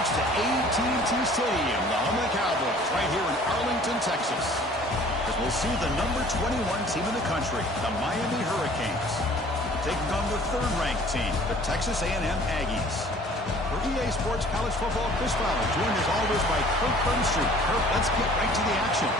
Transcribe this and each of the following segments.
approach to AT&T Stadium, the home of the Cowboys, right here in Arlington, Texas. As we'll see the number 21 team in the country, the Miami Hurricanes, taking on the third-ranked team, the Texas A&M Aggies. For EA Sports College Football, Chris Fowler, joined as always by Kirk Burnstreet. Kirk, let's get right to the action.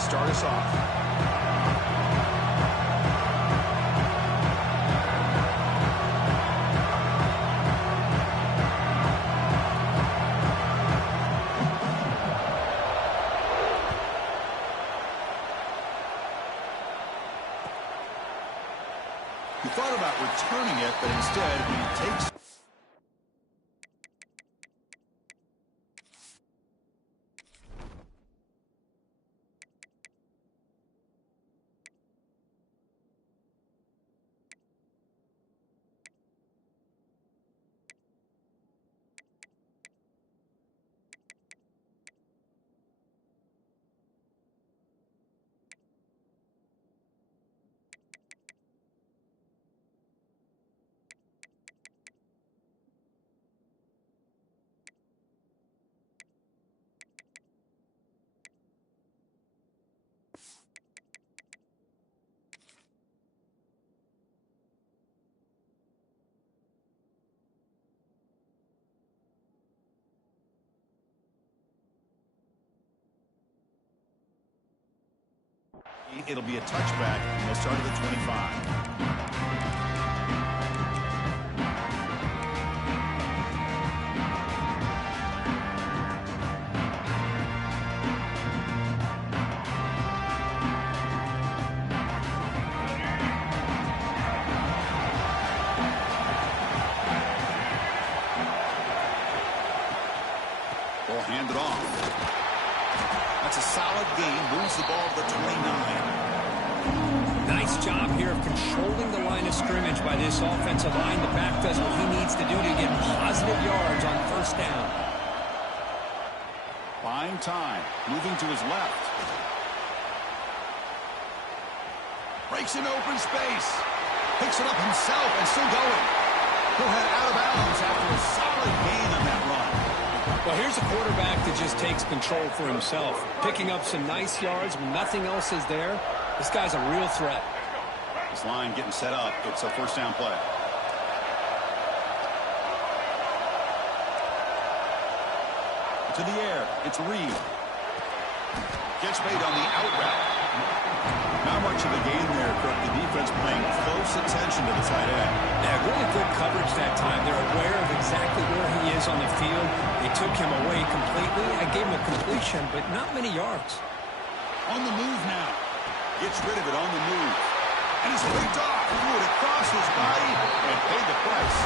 Start us off. He thought about returning it, but instead he takes. It'll be a touchback, and they'll start at the 25. Ball handed off. That's a solid gain. Moves the ball to the 29. Nice job here of controlling the line of scrimmage by this offensive line. The back does what he needs to do to get positive yards on first down. Buying time. Moving to his left. Breaks in open space. Picks it up himself and still going. He'll head out of bounds after a solid gain on that run. Well, here's a quarterback that just takes control for himself. Picking up some nice yards when nothing else is there. This guy's a real threat. This line getting set up. It's a first down play. To the air. It's Reed. Gets made on the out route. Not much of a gain there, Kirk. The defense paying close attention to the tight end. Yeah, really good coverage that time. They're aware of exactly where he is on the field. They took him away completely. I gave him a completion, but not many yards. On the move now. Gets rid of it on the move. And it's picked off. Threw it across his body and paid the price.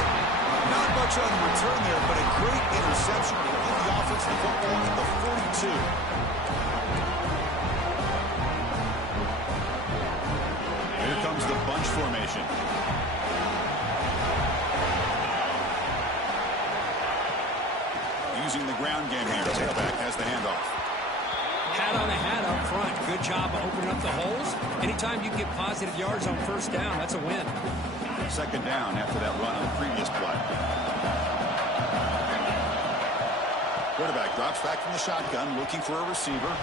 Not much on the return there, but a great interception to give the offense the football at the 42. Here comes the bunch formation. Using the ground game here. Tailback has the handoff. Hat on a hat up front. Good job of opening up the holes. Anytime you get positive yards on first down, that's a win. Second down after that run on the previous play. Quarterback drops back from the shotgun, looking for a receiver.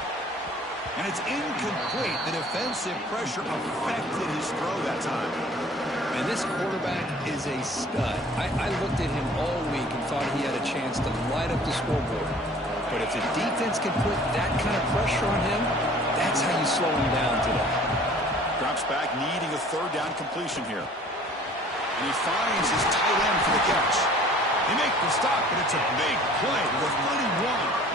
And it's incomplete. The defensive pressure affected his throw that time. And this quarterback is a stud. I looked at him all week and thought he had a chance to light up the scoreboard. But if the defense can put that kind of pressure on him, that's how you slow him down today. Drops back, needing a third down completion here. And he finds his tight end for the catch. They make the stop, but it's a big play with 31.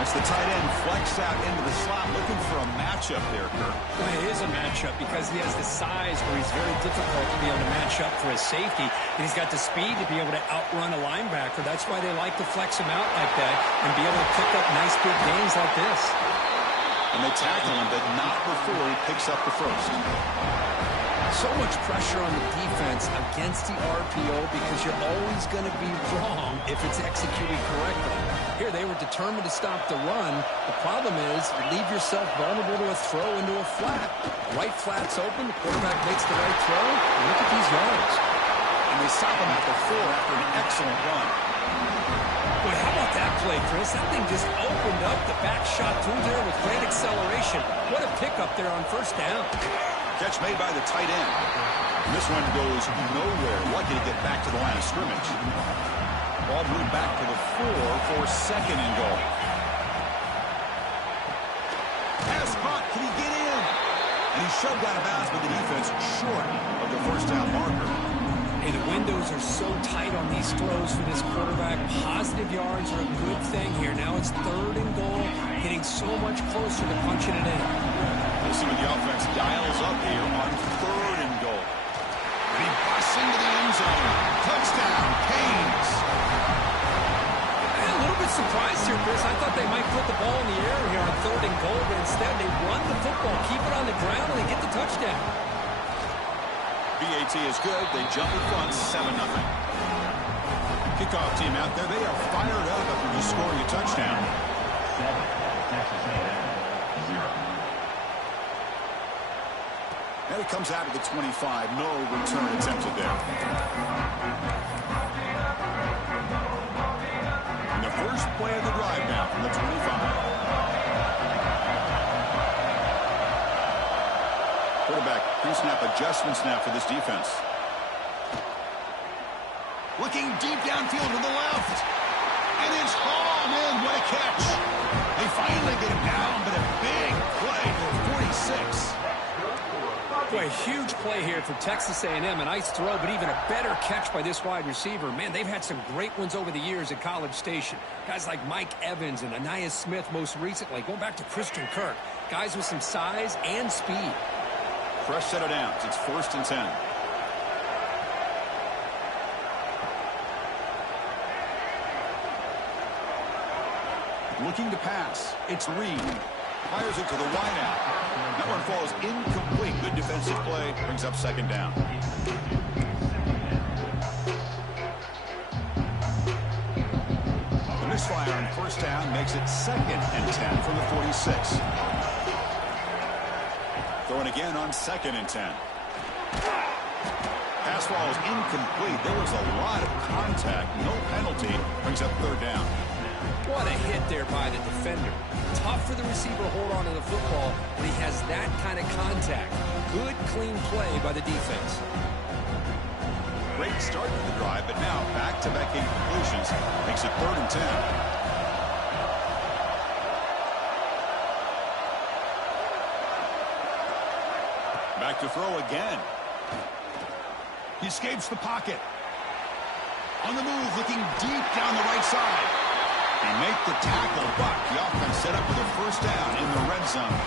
That's the tight end flexed out into the slot, looking for a matchup there, Kirk. Well, it is a matchup because he has the size where he's very difficult to be able to match up for his safety. And he's got the speed to be able to outrun a linebacker. That's why they like to flex him out like that and be able to pick up nice big gains like this. And they tackle him, but not before he picks up the first. So much pressure on the defense against the RPO because you're always going to be wrong if it's executed correctly. Here, they were determined to stop the run. The problem is you leave yourself vulnerable to a throw into a flat. Right flat's open, the quarterback makes the right throw, and look at these yards. And they stop him at the 4 after an excellent run. Boy, how about that play, Chris? That thing just opened up the back shot through there with great acceleration. What a pickup there on first down. Catch made by the tight end. And this one goes nowhere. Lucky to get back to the line of scrimmage. Ball moved back to the 4 for second and goal. Pass caught. Can he get in? And he's shoved out of bounds by the defense short of the first down marker. Hey, the windows are so tight on these throws for this quarterback. Positive yards are a good thing here. Now it's third and goal, getting so much closer to punching it in. We'll see what the offense dials up here on third and goal. And he busts into the end zone. Touchdown, Canes. A little bit surprised here, Chris. I thought they might put the ball in the air here on third and goal, but instead they run the football, keep it on the ground, and they get the touchdown. BAT is good. They jump in front, 7-0. Kickoff team out there. They are fired up after just scoring a touchdown. 7, Texas A&M, 0. And it comes out of the 25. No return attempted there. And the first play of the drive now from the 25. Quarterback pre-snap adjustments now for this defense. Looking deep downfield to the left. And it's hauled in. What a catch. They finally get him down, but a big play for 46. Boy, a huge play here for Texas A&M. A nice throw, but even a better catch by this wide receiver. Man, they've had some great ones over the years at College Station. Guys like Mike Evans and Anais Smith most recently. Going back to Christian Kirk. Guys with some size and speed. Fresh set of downs. It's 1st and 10. Looking to pass. It's Reed. Fires it to the wideout. That one falls incomplete. Good defensive play. Brings up second down. The misfire on first down makes it 2nd and 10 from the 46. Throwing again on 2nd and 10. Pass ball is incomplete. There was a lot of contact. No penalty. Brings up third down. What a hit there by the defender. Tough for the receiver to hold on to the football when he has that kind of contact. Good, clean play by the defense. Great start to the drive, but now back-to-back incompletions. Makes it 3rd and 10. Back to throw again. He escapes the pocket. On the move, looking deep down the right side. They make the tackle, but the offense set up for the first down in the red zone.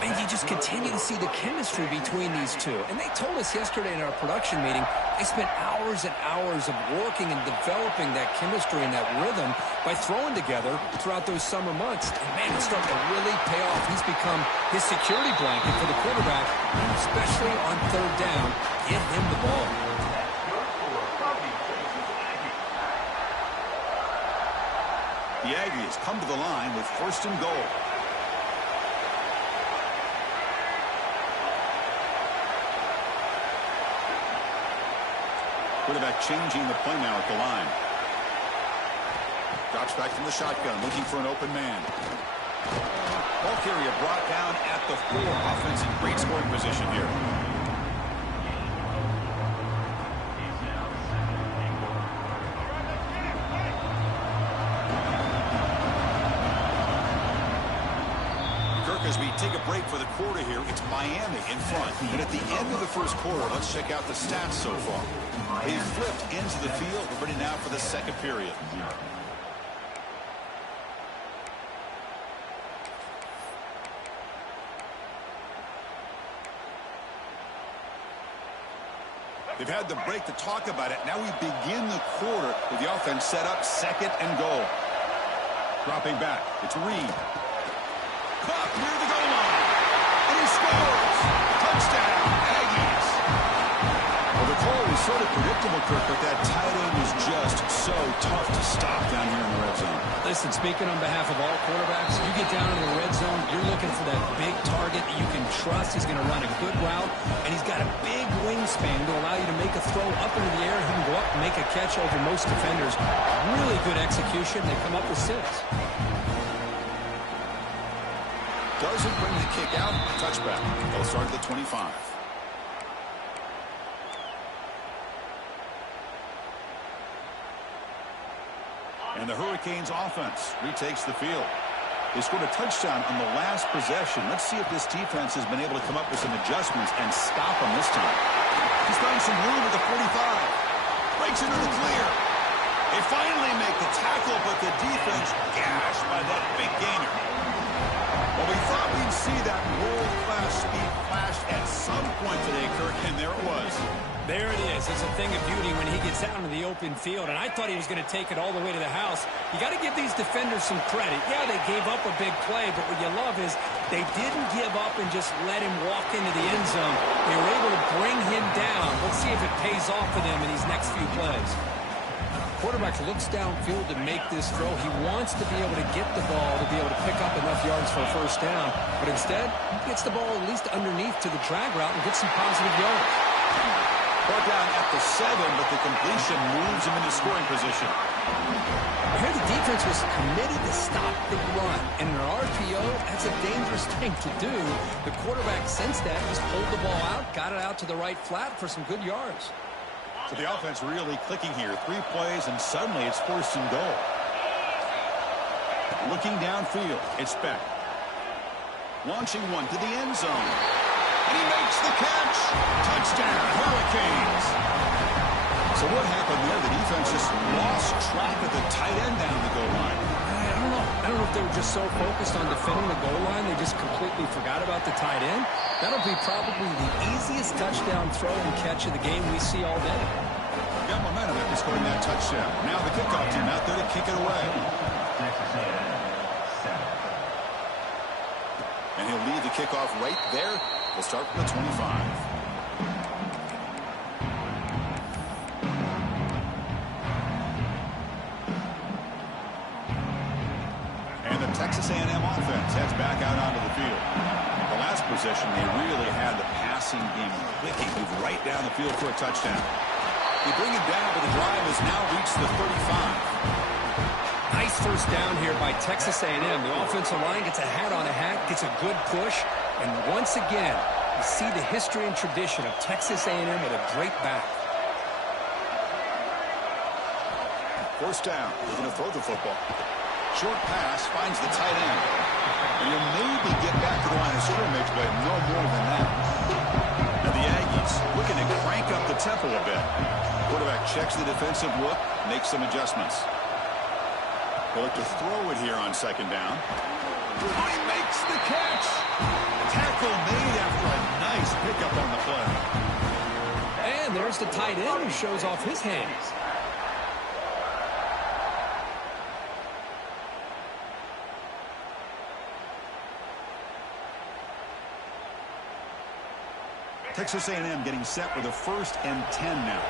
And you just continue to see the chemistry between these two. And they told us yesterday in our production meeting, they spent hours and hours of working and developing that chemistry and that rhythm by throwing together throughout those summer months. And man, it's starting to really pay off. He's become his security blanket for the quarterback, especially on third down. Get him the ball. The Aggies come to the line with 1st and goal. Quarterback changing the play now at the line. Drops back from the shotgun, looking for an open man. Ball carrier brought down at the 4. Offense in great scoring position here. As we take a break for the quarter here, it's Miami in front. And at the end of the first quarter, let's check out the stats so far. They've flipped into the field. We're ready now for the second period. They've had the break to talk about it. Now we begin the quarter with the offense set up, second and goal. Dropping back, it's Reed. Caught near the goal line. And he scores. Touchdown, Aggies. Well, the call was sort of predictable, Kirk, but that tight end was just so tough to stop down here in the red zone. Listen, speaking on behalf of all quarterbacks, you get down in the red zone, you're looking for that big target that you can trust. He's going to run a good route, and he's got a big wingspan to allow you to make a throw up into the air. He can go up and make a catch over most defenders. Really good execution. They come up with 6. Doesn't bring the kick out. Touchback. They'll start at the 25. And the Hurricanes offense retakes the field. They scored a touchdown on the last possession. Let's see if this defense has been able to come up with some adjustments and stop them this time. He's found some room at the 45. Breaks into the clear. They finally make the tackle, but the defense gashed by that big gainer. Well, we thought we'd see that world-class speed flash at some point today, Kirk, and there it was. There it is. It's a thing of beauty when he gets out into the open field, and I thought he was going to take it all the way to the house. You got to give these defenders some credit. Yeah, they gave up a big play, but what you love is they didn't give up and just let him walk into the end zone. They were able to bring him down. Let's see if it pays off for them in these next few plays. Quarterback looks downfield to make this throw. He wants to be able to get the ball to be able to pick up enough yards for a first down, but instead, he gets the ball at least underneath to the drag route and gets some positive yards. Brought down at the 7, but the completion moves him into scoring position. Here the defense was committed to stop the run, and in an RPO, that's a dangerous thing to do. The quarterback sensed that, just pulled the ball out, got it out to the right flat for some good yards. So the offense really clicking here. 3 plays, and suddenly it's 1st and goal. Looking downfield, it's Beck. Launching one to the end zone. And he makes the catch. Touchdown, Hurricanes. So what happened there? The defense just lost track of the tight end down the goal line. I don't know if they were just so focused on defending the goal line, they just completely forgot about the tight end. That'll be probably the easiest touchdown throw and catch of the game we see all day. Got momentum after scoring that touchdown. Now the kickoff team out there to kick it away. And he'll lead the kickoff right there. We'll start from the 25. Texas A&M offense heads back out onto the field. The last possession, they really had the passing game clicking, move right down the field for a touchdown. They bring him down, but the drive has now reached the 35. Nice first down here by Texas A&M. The offensive line gets a hat on a hat, gets a good push, and once again, you see the history and tradition of Texas A&M with a great back. First down, they're going to throw the football. Short pass finds the tight end. And he'll maybe get back to the line of scrimmage, but no more than that. Now the Aggies looking to crank up the tempo a bit. Quarterback checks the defensive look, makes some adjustments. They'll look to throw it here on 2nd down. Oh, he makes the catch. Tackle made after a nice pickup on the play. And there's the tight end who shows off his hands. Texas A&M getting set with a 1st and 10 now.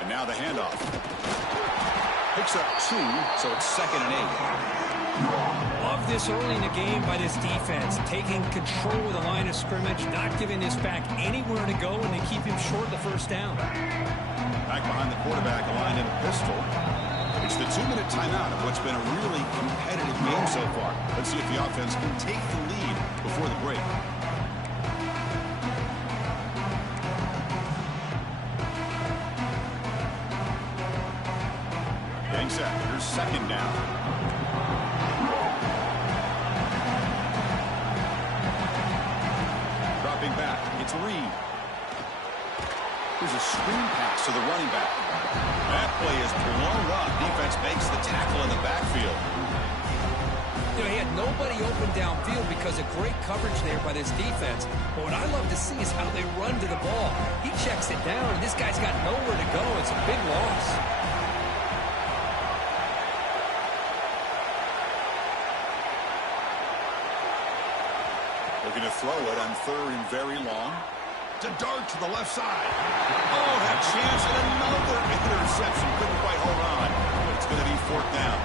And now the handoff. Picks up 2, so it's 2nd and 8. Love love this early in the game by this defense, taking control of the line of scrimmage, not giving this back anywhere to go, and they keep him short of the first down. Back behind the quarterback, aligned in a pistol. It's the 2-minute timeout of what's been a really competitive game so far. Let's see if the offense can take the lead before the break. Getting set. Here's second down. Dropping back. It's Reed. Here's a screen pass to the running back. That play is blown up. Defense makes the tackle in the backfield. You know, he had nobody open downfield because of great coverage there by this defense. But what I love to see is how they run to the ball. He checks it down, and this guy's got nowhere to go. It's a big loss. Looking to throw it on third and very long. To dart to the left side. Oh, had a chance at another interception. Couldn't quite hold on. But it's going to be fourth down.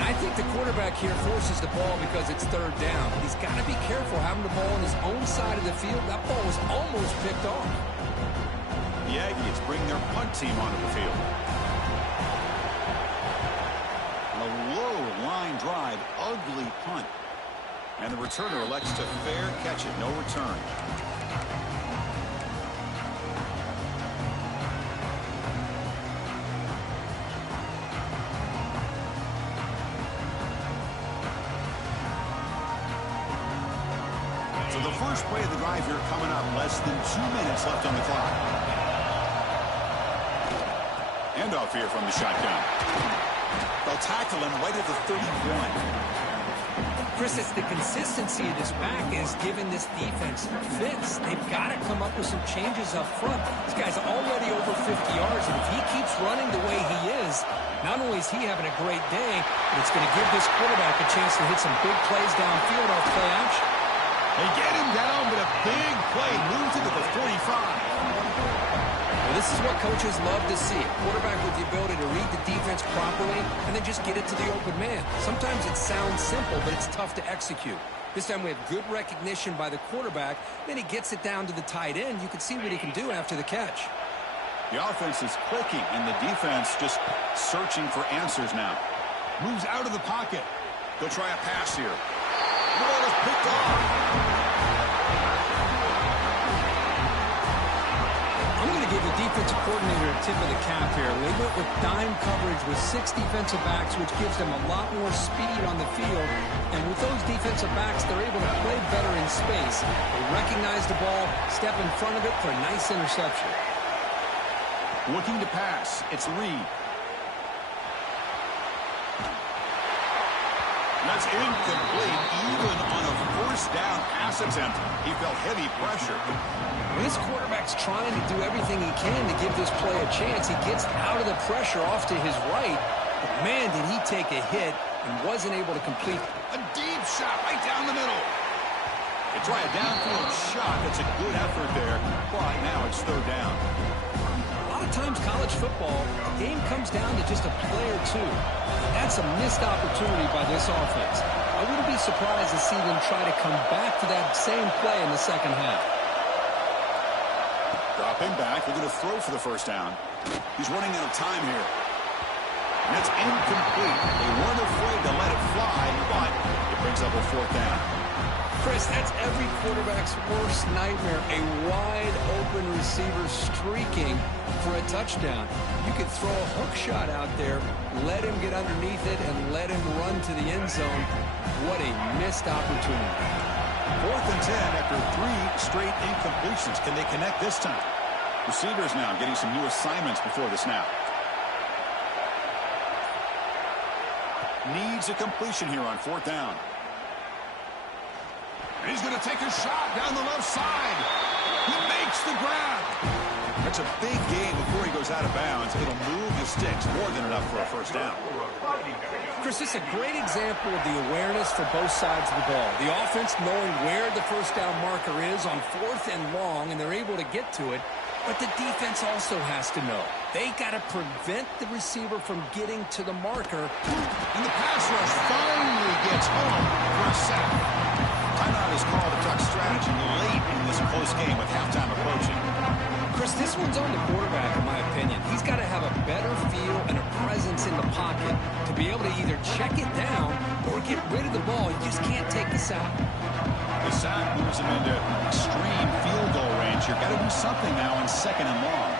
And I think the quarterback here forces the ball because it's third down. He's got to be careful having the ball on his own side of the field. That ball was almost picked off. The Aggies bring their punt team onto the field. A low line drive, ugly punt. And the returner elects to fair catch it. No return. So the first play of the drive here coming up. Less than 2 minutes left on the clock. Handoff here from the shotgun. They'll tackle him right at the 31. Chris, it's the consistency of this back is giving this defense fits. They've got to come up with some changes up front. This guy's already over 50 yards, and if he keeps running the way he is, not only is he having a great day, but it's going to give this quarterback a chance to hit some big plays downfield off play action. They get him down, but a big play moves into the 45. Well, this is what coaches love to see. A quarterback with the ability to read the defense properly and then just get it to the open man. Sometimes it sounds simple, but it's tough to execute. This time we have good recognition by the quarterback. Then he gets it down to the tight end. You can see what he can do after the catch. The offense is clicking, and the defense just searching for answers now. Moves out of the pocket. They'll try a pass here. The ball is picked off. I'm going to give the defensive coordinator a tip of the cap here. They went with dime coverage with 6 defensive backs, which gives them a lot more speed on the field. And with those defensive backs, they're able to play better in space. They recognize the ball, step in front of it for a nice interception. Looking to pass. It's Reed. That's incomplete, even on a first down pass attempt. He felt heavy pressure. This quarterback's trying to do everything he can to give this play a chance. He gets out of the pressure off to his right. But man, did he take a hit and wasn't able to complete. A deep shot right down the middle. They try a downfield shot. That's a good effort there. But now it's third down. A lot of times college football, the game comes down to just a play or two. That's a missed opportunity by this offense. I wouldn't be surprised to see them try to come back to that same play in the second half. Dropping back, looking to throw for the first down. He's running out of time here. And that's incomplete. They weren't afraid to let it fly, but it brings up a fourth down. Chris, that's every quarterback's worst nightmare. A wide-open receiver streaking for a touchdown. You could throw a hook shot out there, let him get underneath it, and let him run to the end zone. What a missed opportunity. 4th and 10 after 3 straight incompletions. Can they connect this time? Receivers now getting some new assignments before the snap. Needs a completion here on 4th down. And he's going to take a shot down the left side. He makes the grab. That's a big gain before he goes out of bounds. It'll move the sticks more than enough for a first down. Chris, this is a great example of the awareness for both sides of the ball. The offense knowing where the first down marker is on 4th and long, and they're able to get to it. But the defense also has to know. They got to prevent the receiver from getting to the marker. And the pass rush finally gets home for a sack. Timeout is called to talk strategy late in this close game with halftime approaching. Chris, this one's on the quarterback, in my opinion. He's got to have a better feel and a presence in the pocket to be able to either check it down or get rid of the ball. You just can't take the sack. The sack moves him into extreme field goal range. You've got to do something now on 2nd and long.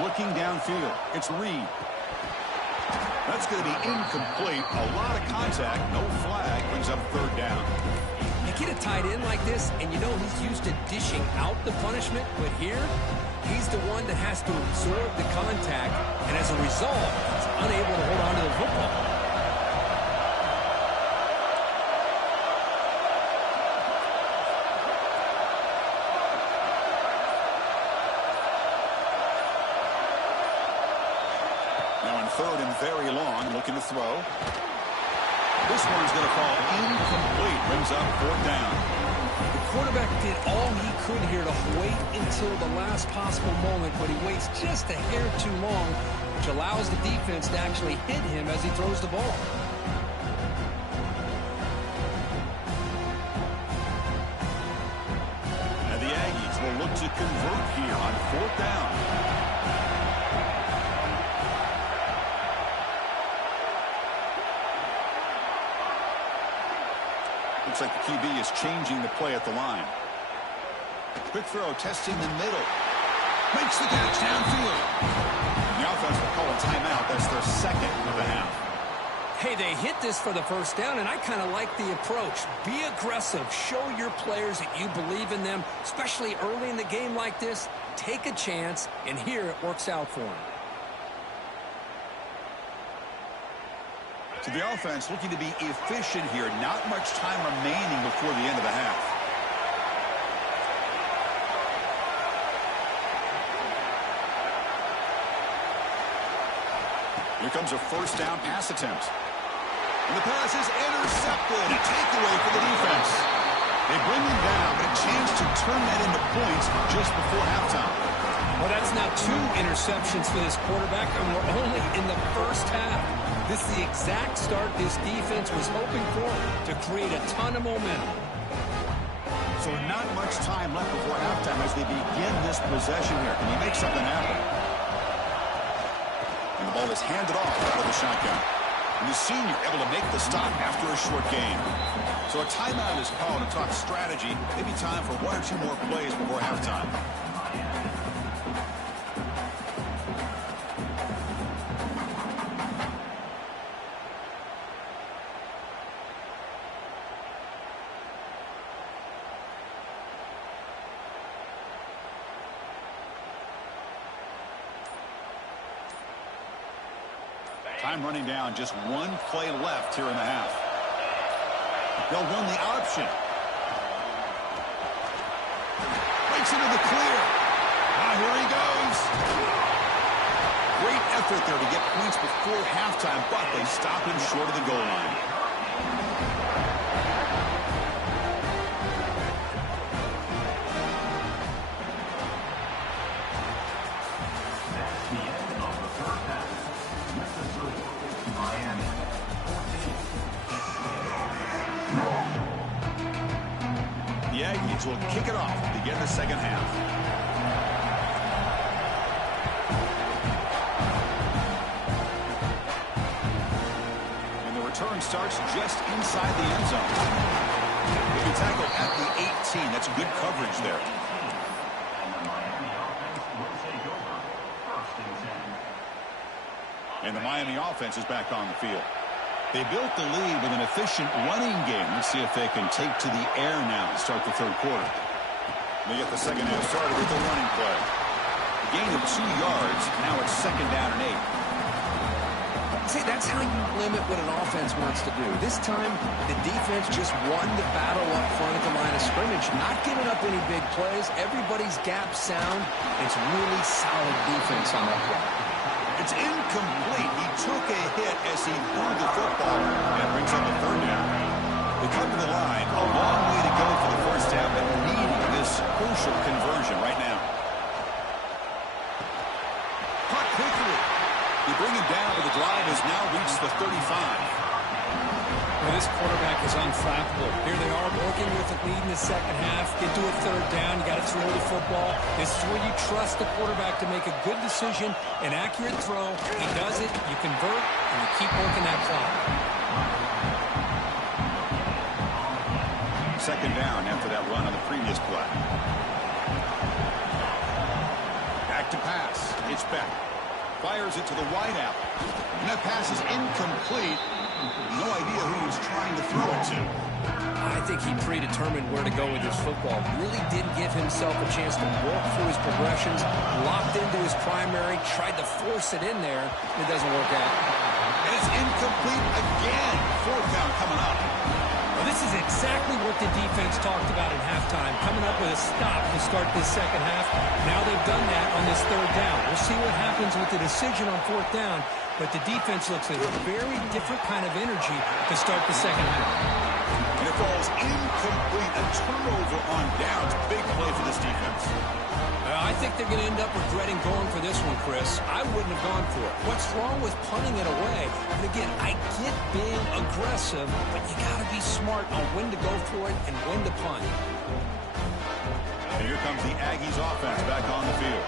Looking downfield, it's Reed. That's going to be incomplete. A lot of contact, no flag, brings up 3rd down. You get a tight end like this, and you know he's used to dishing out the punishment, but here, he's the one that has to absorb the contact, and as a result, he's unable to hold on to the football. Now on 3rd and very long, looking to throw. This one's going to fall incomplete. Brings up 4th down. The quarterback did all he could here to wait until the last possible moment, but he waits just a hair too long, which allows the defense to actually hit him as he throws the ball. And the Aggies will look to convert here on 4th down. Looks like the QB is changing the play at the line. Quick throw, testing the middle. Makes the catch downfield. And the offense will call a timeout. That's their 2nd of the half. Hey, they hit this for the first down, and I kind of like the approach. Be aggressive. Show your players that you believe in them, especially early in the game like this. Take a chance, and here it works out for them. So the offense looking to be efficient here. Not much time remaining before the end of the half. Here comes a first down pass attempt. And the pass is intercepted. A takeaway for the defense. They bring him down, but a chance to turn that into points just before halftime. Well, that's now 2 interceptions for this quarterback, and we're only in the first half. This is the exact start this defense was hoping for to create a ton of momentum. So not much time left before halftime as they begin this possession here. Can you make something happen? And the ball is handed off out of the shotgun. And the senior able to make the stop after a short gain. So a timeout is called to talk strategy. Maybe time for 1 or 2 more plays before halftime. Time running down, just 1 play left here in the half. They'll run the option. Breaks into the clear. Here he goes. Great effort there to get points before halftime, but they stop him short of the goal line. The Aggies will kick it off to begin the second half. And the return starts just inside the end zone. They can tackle at the 18. That's good coverage there. And the Miami offense is back on the field. They built the lead with an efficient running game. Let's see if they can take to the air now to start the 3rd quarter. They get the second half started with a running play. A gain of 2 yards. Now it's 2nd down and 8. See, that's how you limit what an offense wants to do. This time, the defense just won the battle up front at the line of of scrimmage, not giving up any big plays. Everybody's gap sound. It's really solid defense on that play. It's incomplete. He took a hit as he threw the football, and it brings up a third down. They come to the line. A long way to go for the first down, but needing this crucial conversion right now. Caught quickly. They bring him down, but the drive has now reached the 35. Well, this quarterback is unflappable. Here they are working with a lead in the second half. Get to a third down. You got to throw the football. This is where you trust the quarterback to make a good decision, an accurate throw. He does it, you convert, and you keep working that clock. Second down after that run on the previous play. Back to pass. It's back. Fires it to the wideout. And that pass is incomplete. No idea who he's trying to throw it to. I think he predetermined where to go with his football. Really didn't give himself a chance to walk through his progressions. Locked into his primary. Tried to force it in there. It doesn't work out. And it's incomplete again. Fourth down coming up. Well, this is exactly what the defense talked about at halftime, coming up with a stop to start this second half. Now they've done that on this third down. We'll see what happens with the decision on fourth down, but the defense looks like a very different kind of energy to start the second half. And it falls incomplete. A turnover on downs. Big play for this defense. I think they're going to end up regretting going for this one, Chris. I wouldn't have gone for it. What's wrong with punting it away? And again, I get being aggressive, but you got to be smart on when to go for it and when to punt. And here comes the Aggies offense back on the field.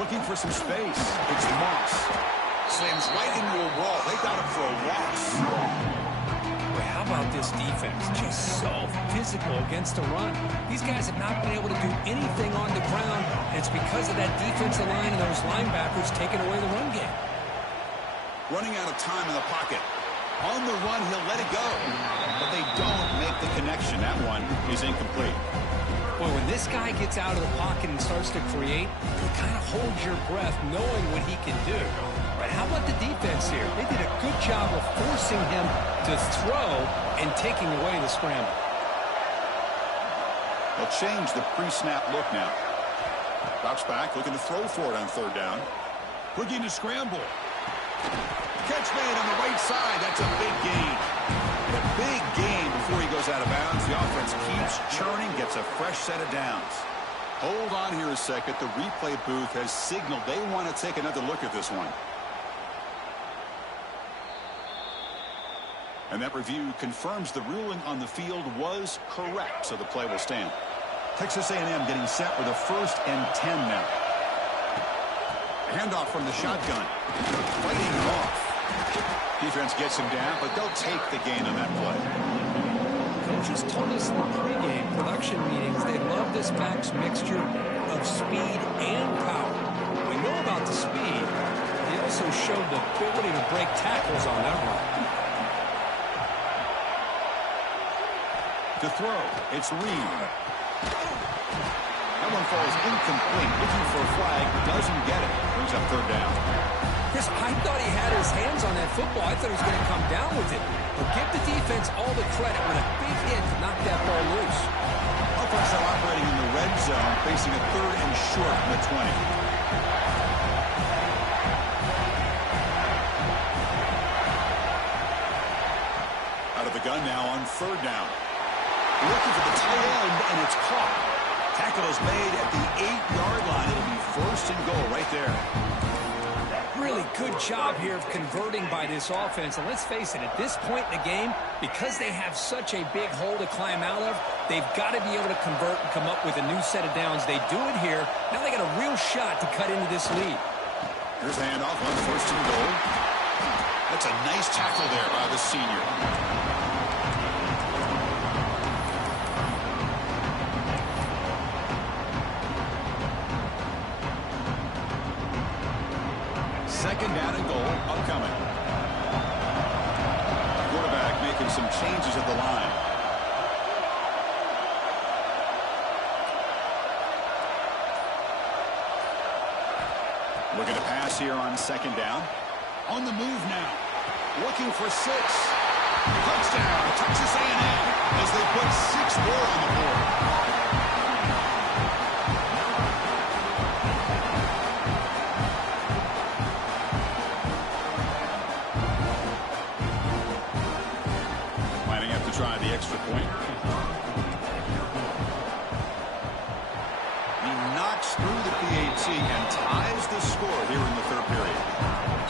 Looking for some space. It's Moss. Slams right into a wall. They got him for a loss. Boy, how about this defense? Just so physical against the run. These guys have not been able to do anything on the ground, and it's because of that defensive line and those linebackers taking away the run game. Running out of time in the pocket. On the run, he'll let it go. But they don't make the connection. That one is incomplete. Boy, when this guy gets out of the pocket and starts to create, you kind of hold your breath knowing what he can do. Right, how about the defense here? They did a good job of forcing him to throw and taking away the scramble. They'll change the pre-snap look now. Drops back, looking to throw for it on third down. Looking to scramble. Catch made on the right side. That's a big gain. A big gain before he goes out of bounds. The offense keeps churning, gets a fresh set of downs. Hold on here a second. The replay booth has signaled they want to take another look at this one. And that review confirms the ruling on the field was correct, so the play will stand. Texas A&M getting set with a 1st and 10 now. Handoff from the shotgun. Fighting him off. Defense gets him down, but they'll take the gain on that play. Coaches told us in the pregame production meetings they love this back's mixture of speed and power. We know about the speed. He also showed the ability to break tackles on that run. To throw, it's Reed. That one falls incomplete. Looking for a flag, doesn't get it. Brings up third down. Chris, I thought he had his hands on that football. I thought he was going to come down with it. But give the defense all the credit with a big hit to knock that ball loose. Offense now operating in the red zone, facing a 3rd and short from the 20. Out of the gun now on 3rd down. Looking for the tight end, and it's caught. Tackle is made at the 8-yard line. It'll be 1st and goal right there. Really good job here of converting by this offense. And let's face it, at this point in the game, because they have such a big hole to climb out of, they've got to be able to convert and come up with a new set of downs. They do it here. Now they got a real shot to cut into this lead. Here's a handoff on 1st and goal. That's a nice tackle there by the senior. Second down and goal upcoming. Quarterback making some changes at the line. Looking to pass here on 2nd down. On the move now. Looking for 6. Touchdown, Texas A&M, as they put 6 more on the board. Lining up to try the extra point. He knocks through the PAT and ties the score here in the third period.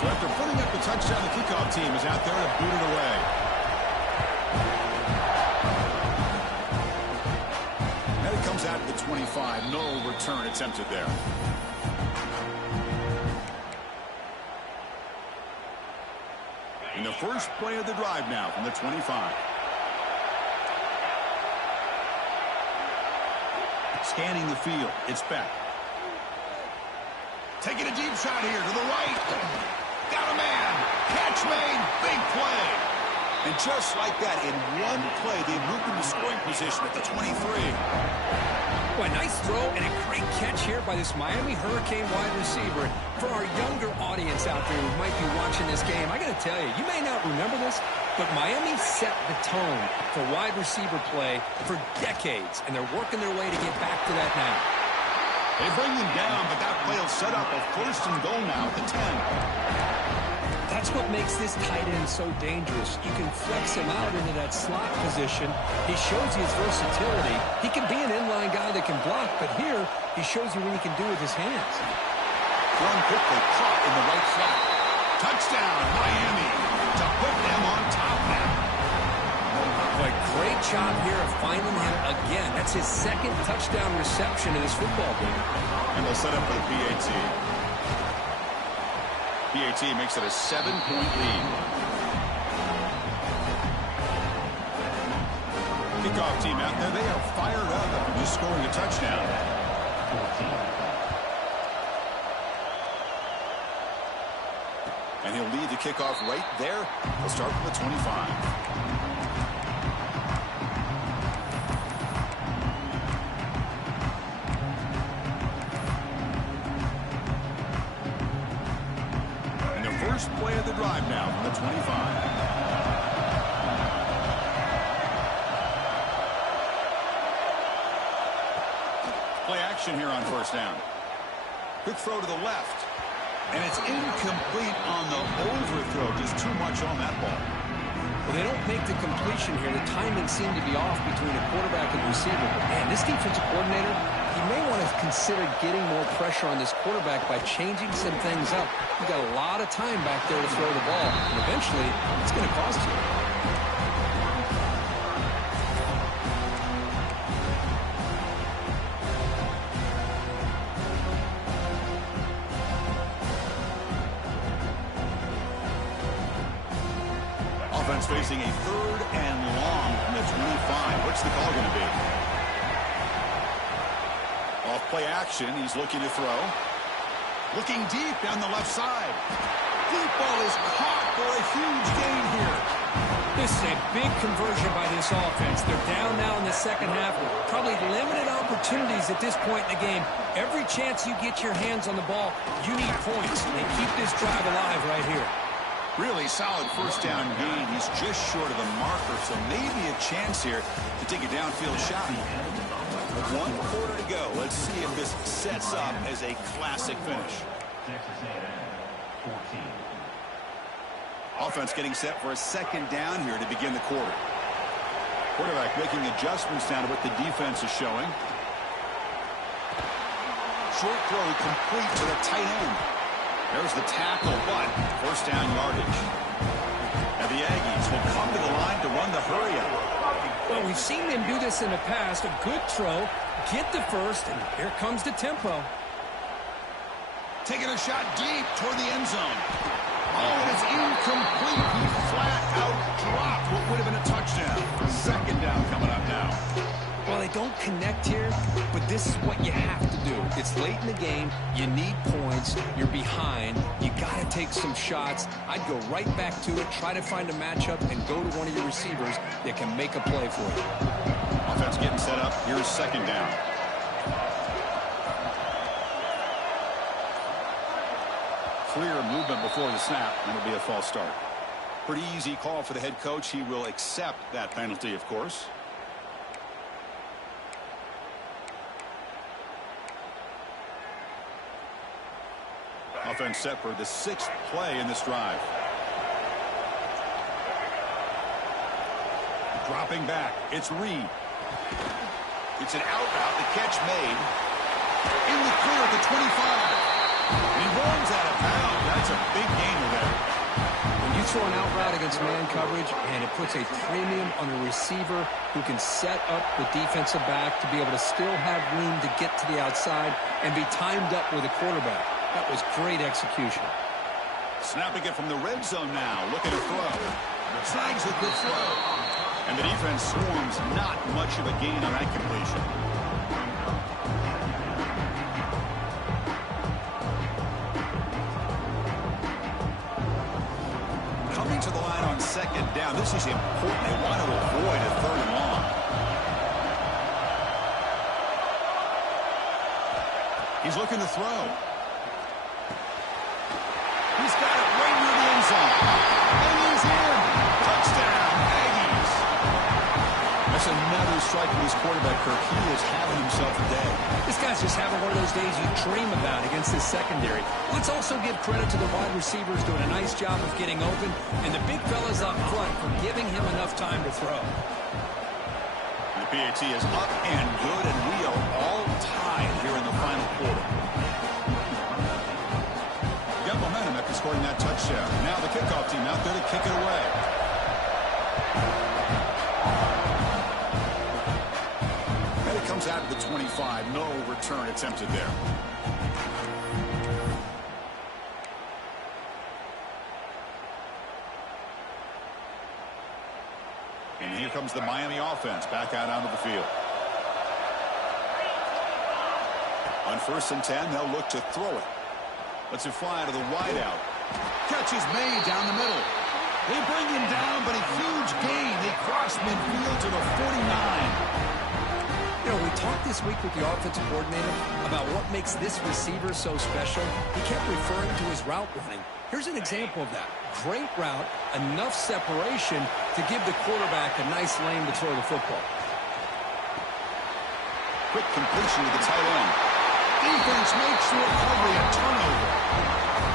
So after putting up the touchdown, the kickoff team is out there to boot it away. And it comes out to the 25. No return attempted there. In the first play of the drive now from the 25. Scanning the field. It's Beck. Taking a deep shot here to the right. Got a man. Catch made. Big play. And just like that, in one play, they moved into scoring position at the 23. Well, nice throw and a great catch here by this Miami Hurricane wide receiver. For our younger audience out there who might be watching this game, I got to tell you, you may not remember this, but Miami set the tone for wide receiver play for decades, and they're working their way to get back to that now. They bring them down, but that play will set up a first and goal now at the 10. That's what makes this tight end so dangerous. You can flex him out into that slot position. He shows you his versatility. He can be an inline guy that can block, but here he shows you what he can do with his hands. Thrown quickly, caught in the right flat. Touchdown, Miami, to put them on top now. But great job here of finding him again. That's his second touchdown reception in this football game. And they'll set up for the PAT. PAT makes it a 7-point lead. Kickoff team out there, they are fired up after just scoring a touchdown. 14. And he'll lead the kickoff right there. He'll start from the 25. First play of the drive now from the 25. Play action here on first down. Quick throw to the left. And it's incomplete on the overthrow. Just too much on that ball. Well, they don't make the completion here. The timing seemed to be off between the quarterback and the receiver. But, man, this defensive coordinator, he may want to consider getting more pressure on this quarterback by changing some things up. You got a lot of time back there to throw the ball, and eventually it's going to cost you. Offense facing a third and long from the 25. What's the call going to be? Off play action. He's looking to throw. Looking deep down the left side. Deep ball is caught for a huge gain here. This is a big conversion by this offense. They're down now in the second half. Probably limited opportunities at this point in the game. Every chance you get your hands on the ball, you need points. They keep this drive alive right here. Really solid first down gain. He's just short of the marker, so maybe a chance here to take a downfield shot. 1 quarter to go. Let's see if this sets up as a classic finish. Texas A&M, 14. Offense getting set for a second down here to begin the quarter. Quarterback making adjustments down to what the defense is showing. Short throw complete to the tight end. There's the tackle, but first down yardage. And the Aggies will come to the line to run the hurry-up. Well, we've seen them do this in the past. A good throw, get the first, and here comes the tempo. Taking a shot deep toward the end zone. Oh, and it's incomplete. He flat out dropped what would have been a touchdown. Second down coming up now. Well, they don't connect here, but this is what you have to do. It's late in the game. You need points. You're behind. You got to take some shots. I'd go right back to it, try to find a matchup, and go to one of your receivers that can make a play for you. Offense getting set up. Here's second down. Clear movement before the snap, and it'll be a false start. Pretty easy call for the head coach. He will accept that penalty, of course. Offense set for the 6th play in this drive. Dropping back. It's Reed. It's an out route. The catch made. In the clear at the 25. And he runs out of bounds. That's a big gain there. When you throw an out route against man coverage, and it puts a premium on a receiver who can set up the defensive back to be able to still have room to get to the outside and be timed up with a quarterback. That was great execution. Snapping it from the red zone now. Looking to throw. Snags a good throw. And the defense swarms not much of a gain on that completion. Coming to the line on 2nd down. This is important. They want to avoid a 3rd and long. He's looking to throw. He's got it right near the end zone. And he's in. Touchdown, Aggies. That's another strike from his quarterback, Kirk. He is having himself a day. This guy's just having one of those days you dream about against this secondary. Let's also give credit to the wide receivers doing a nice job of getting open, and the big fellas up front for giving him enough time to throw. The PAT is up and good, and we are all tied here in the final quarter. Got momentum after scoring that touchdown. Now the kickoff team out there to kick it away. And it comes out of the 25. No return attempted there. And here comes the Miami offense back out onto the field. On 1st and 10, they'll look to throw it. Lets it fly to the wideout. Catch is made down the middle. They bring him down, but a huge gain. They cross midfield to the 49. You know, we talked this week with the offensive coordinator about what makes this receiver so special. He kept referring to his route running. Here's an example of that. Great route, enough separation to give the quarterback a nice lane to throw the football. Quick completion to the tight end. Defense makes the recovery, a turnover.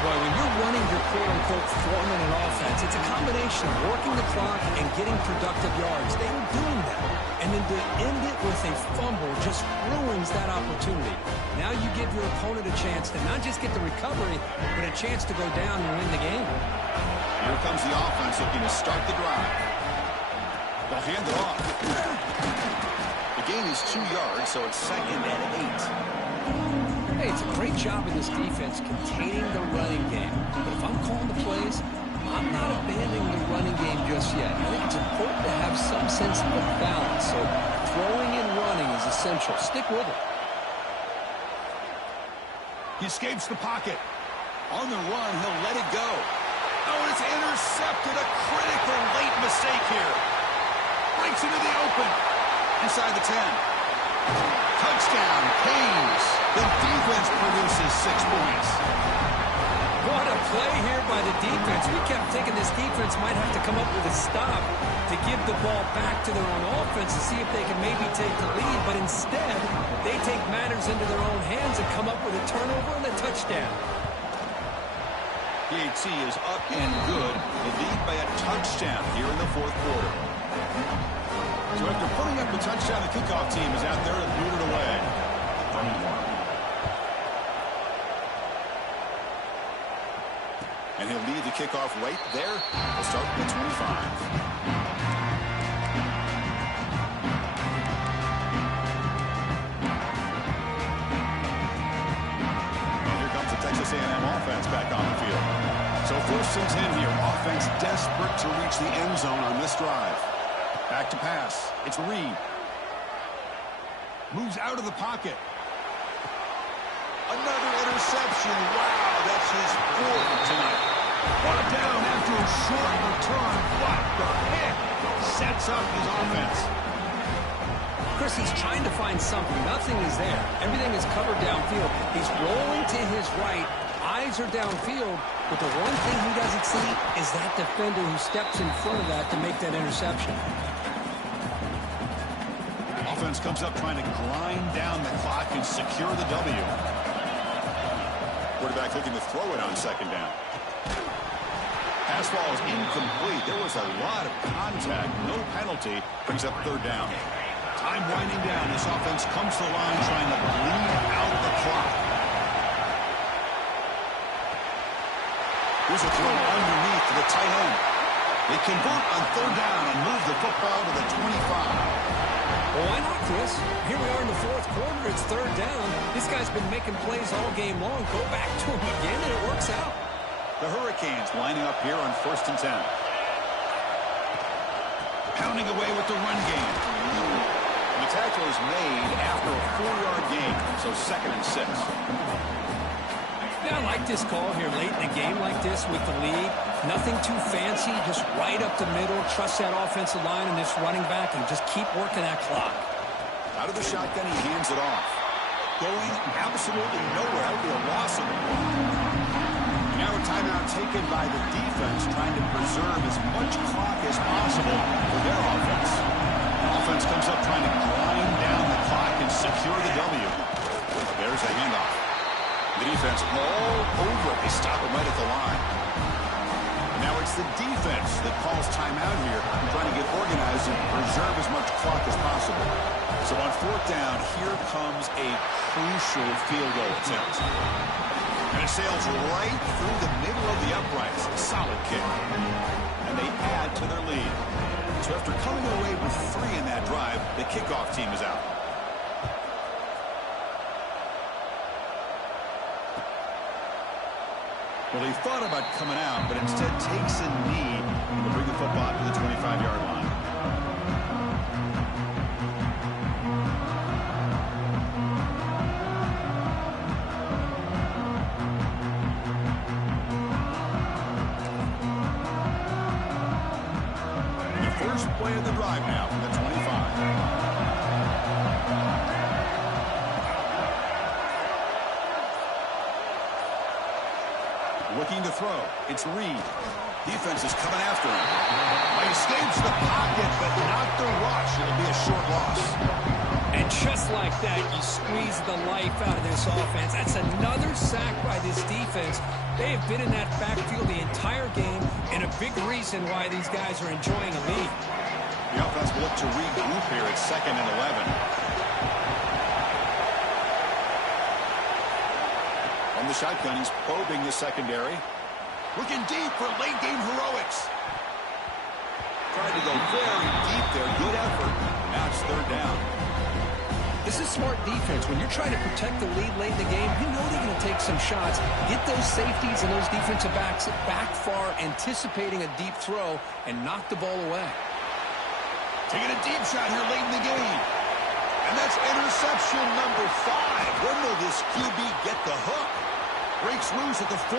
Boy, when you're running your quote-unquote four-minute offense, it's a combination of working the clock and getting productive yards. They were doing that. And then to end it with a fumble just ruins that opportunity. Now you give your opponent a chance to not just get the recovery, but a chance to go down and win the game. Here comes the offense looking to start the drive. They'll hand it off. The gain is 2 yards, so it's 2nd and 8. Hey, it's a great job of this defense containing the running game. But if I'm calling the plays, I'm not abandoning the running game just yet. I think it's important to have some sense of balance. So throwing and running is essential. Stick with it. He escapes the pocket. On the run, he'll let it go. Oh, it's intercepted. A critical late mistake here. Breaks into the open. Inside the 10. Touchdown, Canes. The defense produces 6 points. What a play here by the defense. We kept thinking this defense might have to come up with a stop to give the ball back to their own offense to see if they can maybe take the lead. But instead, they take matters into their own hands and come up with a turnover and a touchdown. PAT is up and good. The lead by a touchdown here in the 4th quarter. So after putting up the touchdown, the kickoff team is out there to boot it away. And he'll lead the kickoff right there. We'll start with the 25. Here comes the Texas A&M offense back on the field. So 1st and 10 here. Offense desperate to reach the end zone on this drive. Back to pass. It's Reed. Moves out of the pocket. Another interception. Wow, that's his 4th tonight. Brought down after a short return. What the heck? Sets up his offense. Chris, he's trying to find something. Nothing is there. Everything is covered downfield. He's rolling to his right. eyes are downfield, but the one thing he doesn't see is that defender who steps in front of that to make that interception. Offense comes up trying to grind down the clock and secure the W. Quarterback looking to throw it on second down. Pass ball is incomplete. There was a lot of contact. No penalty. Brings up third down. Time winding down. This offense comes to the line trying to bleed out the clock. Here's a throw underneath to the tight end. They convert on third down and move the football to the 25. Well, why not, Chris? Here we are in the fourth quarter. It's third down. This guy's been making plays all game long. Go back to him again, and it works out. The Hurricanes lining up here on 1st and 10. Pounding away with the run game. The tackle is made after a 4-yard gain, so 2nd and 6. Yeah, I like this call here late in the game like this with the lead. Nothing too fancy, just right up the middle. Trust that offensive line and this running back and just keep working that clock. Out of the shotgun, he hands it off. Going absolutely nowhere. That would be a loss of the ball. Now a timeout taken by the defense, trying to preserve as much clock as possible for their offense. The offense comes up trying to grind down the clock and secure the W. There's a handoff. The defense all over it. They stop him right at the line. Now it's the defense that calls timeout here, trying to get organized and preserve as much clock as possible. So on fourth down, here comes a crucial field goal attempt. And it sails right through the middle of the uprights. Solid kick. And they add to their lead. So after coming away with 3 in that drive, the kickoff team is out. Well, he thought about coming out, but instead takes a knee to bring the football to the 25-yard line. The first play of the drive now from the 25. Looking to throw. It's Reed. Defense is coming after him. He escapes the pocket, but not the rush. It'll be a short loss. And just like that, you squeeze the life out of this offense. That's another sack by this defense. They have been in that backfield the entire game, and a big reason why these guys are enjoying a lead. The offense will look to regroup here at 2nd and 11. On the shotgun, he's probing the secondary. Looking deep for late-game heroics. Tried to go very deep there. Good effort. Now it's third down. This is smart defense. When you're trying to protect the lead late in the game, you know they're going to take some shots. Get those safeties and those defensive backs back far, anticipating a deep throw, and knock the ball away. Taking a deep shot here late in the game. And that's interception number 5. When will this QB get the hook? Breaks loose at the 40.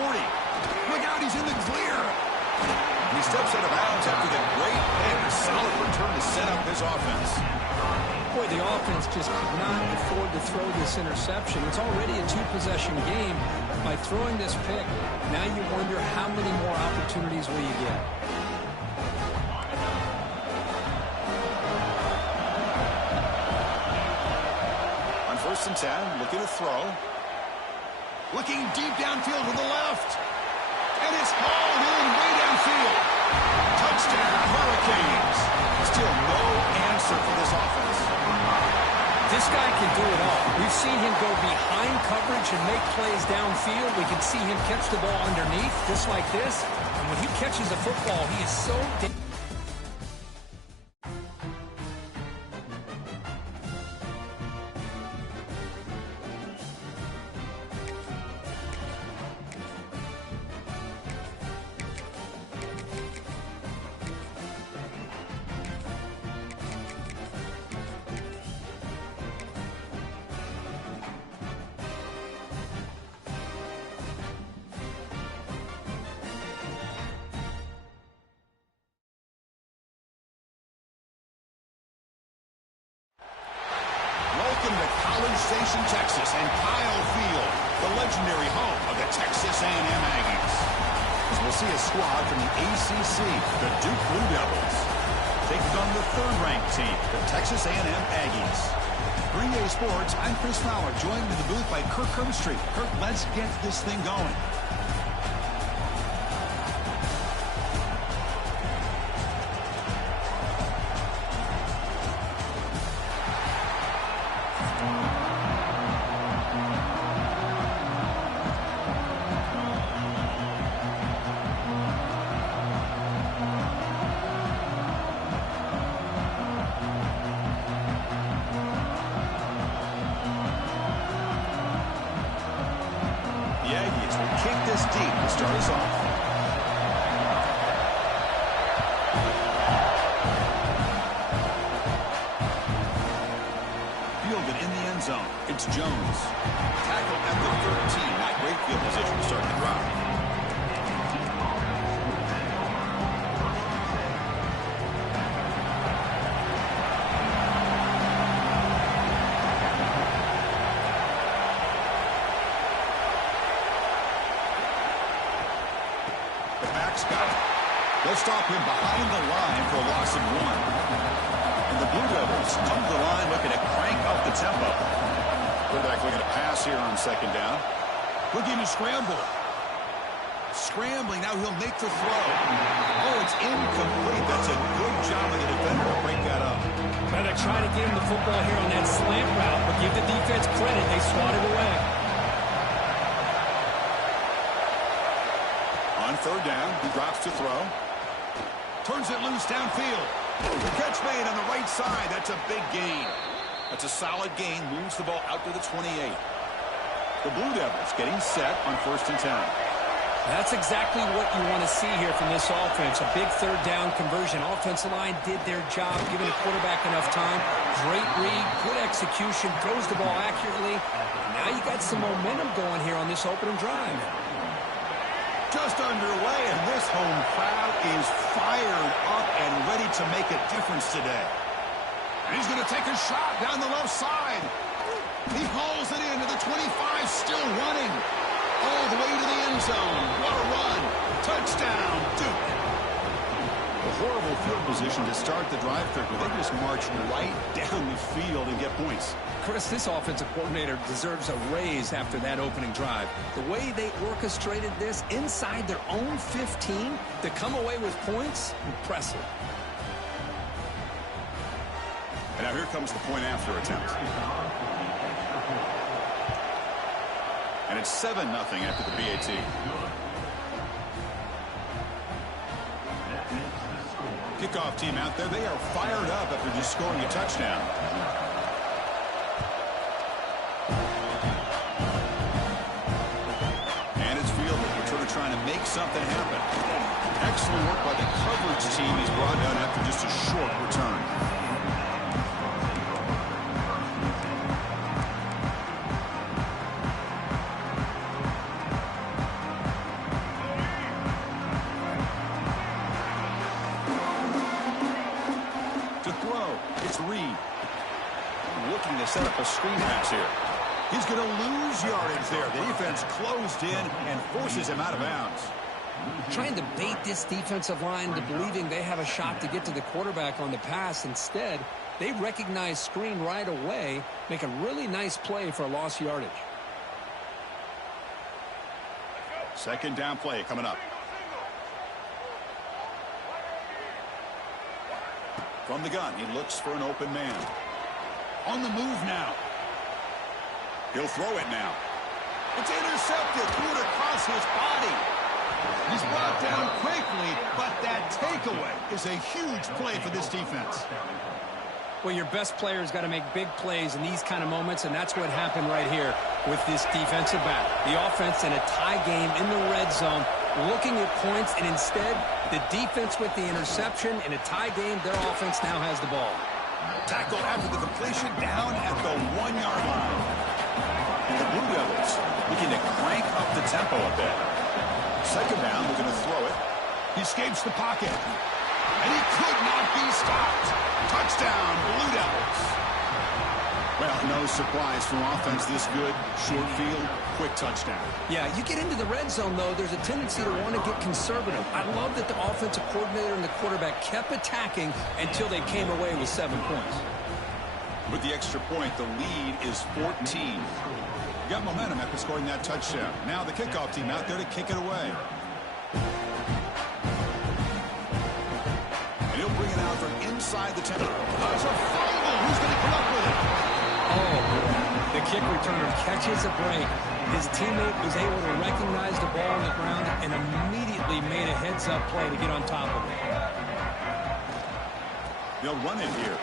Look out, he's in the clear. And he steps out of bounds after the great hit. A solid return to set up his offense. Boy, the offense just could not afford to throw this interception. It's already a 2-possession game. By throwing this pick, now you wonder how many more opportunities will you get. On 1st and 10, looking to throw. Looking deep downfield to the left. And it's hauled in way downfield. Touchdown, Hurricanes. Still no answer for this offense. This guy can do it all. We've seen him go behind coverage and make plays downfield. We can see him catch the ball underneath, just like this. And when he catches the football, he is so dangerous. Welcome to College Station, Texas, and Kyle Field. the legendary home of the Texas A&M Aggies. As we'll see a squad from the ACC, the Duke Blue Devils, taking on the third-ranked team, the Texas A&M Aggies. For EA Sports, I'm Chris Fowler, joined in the booth by Kirk Herbstreit. Kirk, let's get this thing going. The Aggies will kick this deep to start us off. Fielded in the end zone. It's Jones. Tackle at the 13. Not great field position to start the drive. They'll stop him behind the line for a loss of 1. And the Blue Devils come to the line looking to crank up the tempo. Quarterback looking to pass here on second down. Looking to scramble. Scrambling, now he'll make the throw. Oh, it's incomplete. That's a good job of the defender to break that up. Well, they're trying to get him the football here on that slant route, but give the defense credit. They swatted away. On third down, he drops to throw. Turns it loose downfield. The catch made on the right side. That's a big gain. That's a solid gain. Moves the ball out to the 28. The Blue Devils getting set on 1st and 10. That's exactly what you want to see here from this offense. A big third down conversion. Offensive line did their job, giving the quarterback enough time. Great read, good execution, throws the ball accurately. Now you got some momentum going here on this opening drive. Just underway, and this home crowd is fired up and ready to make a difference today. And he's going to take a shot down the left side. He hauls it into the 25, still running. All the way to the end zone. What a run. Touchdown, Duke. A horrible field position to start the drive, Kirk, where they just march right down the field and get points. Chris, this offensive coordinator deserves a raise after that opening drive. The way they orchestrated this inside their own 15 to come away with points, impressive. And now here comes the point after attempt. And it's 7-0 after the BAT. Kickoff team out there. They are fired up after just scoring a touchdown. And it's fielded. We're sort of trying to make something happen. Excellent work by the coverage team. He's brought down after just a short return. Looking to set up a screen pass here. He's going to lose yardage there. The defense closed in and forces him out of bounds. Trying to bait this defensive line to believing they have a shot to get to the quarterback on the pass. Instead, they recognize screen right away, make a really nice play for a lost yardage. Second down play coming up. From the gun, he looks for an open man. On the move now. He'll throw it now. It's intercepted. Threw it across his body. He's brought down quickly, but that takeaway is a huge play for this defense. Well, your best player's got to make big plays in these kind of moments, and that's what happened right here with this defensive back. The offense in a tie game in the red zone, looking at points, and instead, the defense with the interception. In a tie game, their offense now has the ball. Tackle after the completion down at the 1-yard line. And the Blue Devils looking to crank up the tempo a bit. Second down, they're going to throw it. He escapes the pocket. And he could not be stopped. Touchdown, Blue Devils. Well, No surprise from offense this good. Short field, quick touchdown. Yeah, you get into the red zone, though, there's a tendency to want to get conservative. I love that the offensive coordinator and the quarterback kept attacking until they came away with 7 points. With the extra point, the lead is 14. Got momentum after scoring that touchdown. Now the kickoff team out there to kick it away. And he'll bring it out from inside the 10. That's a fumble. Who's going to come up with it? Oh, the kick returner catches a break. His teammate was able to recognize the ball on the ground and immediately made a heads-up play to get on top of it. They'll run it here.